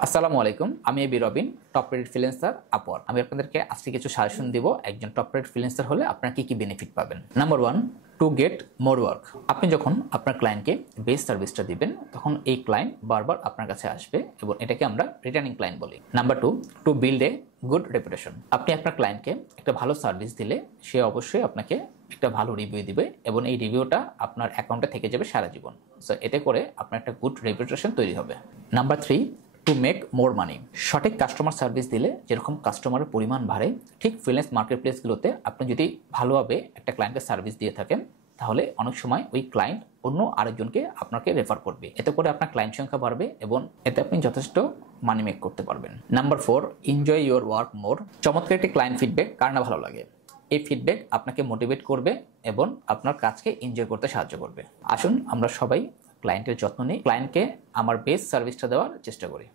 আসসালামু আলাইকুম, আমি A B Robin, top rated freelancer Upwork. আমি আপনাদেরকে আজকে কিছু সাজেশন দিব একজন টপ রেটেড ফ্রিল্যান্সার হলে আপনারা কি বেনিফিট পাবেন। Number 1, to get more work. আপনি যখন আপনার ক্লায়েন্টকে বেস্ট সার্ভিসটা দিবেন তখন এই ক্লায়েন্ট বারবার আপনার কাছে আসবে এবং এটাকে আমরা রিটার্নিং ক্লায়েন্ট বলি। Number 2, to build a good reputation. আপনি আপনার ক্লায়েন্টকে একটা ভালো সার্ভিস দিলে সে অবশ্যই আপনাকে একটা ভালো রিভিউ দিবে এবং এই রিভিউটা আপনার অ্যাকাউন্টে থেকে যাবে সারা জীবন। সো এতে করে আপনার একটা গুড রেপুটেশন তৈরি হবে। নাম্বার 3, টু মেক মোর মানি। সঠিক কাস্টমার সার্ভিস দিলে যেরকম কাস্টমারের পরিমাণ বাড়ে, ঠিক ফ্রিল্যান্স মার্কেট প্লেসগুলোতে আপনি যদি ভালোভাবে একটা ক্লায়েন্টকে সার্ভিস দিয়ে থাকেন তাহলে অনেক সময় ওই ক্লায়েন্ট অন্য আরেকজনকে আপনাকে রেফার করবে। এতে করে আপনার ক্লায়েন্ট সংখ্যা বাড়বে এবং এতে আপনি যথেষ্ট মানি মেক করতে পারবেন। নাম্বার 4, এনজয় ইউর ওয়ার্ক মোর। চমৎকার একটি ক্লায়েন্ট ফিডব্যাক কার না ভালো লাগে। এই ফিডব্যাক আপনাকে মোটিভেট করবে এবং আপনার কাজকে এনজয় করতে সাহায্য করবে। আসুন আমরা সবাই ক্লায়েন্টের যত্ন নিই, ক্লায়েন্টকে আমার বেস্ট সার্ভিসটা দেওয়ার চেষ্টা করি।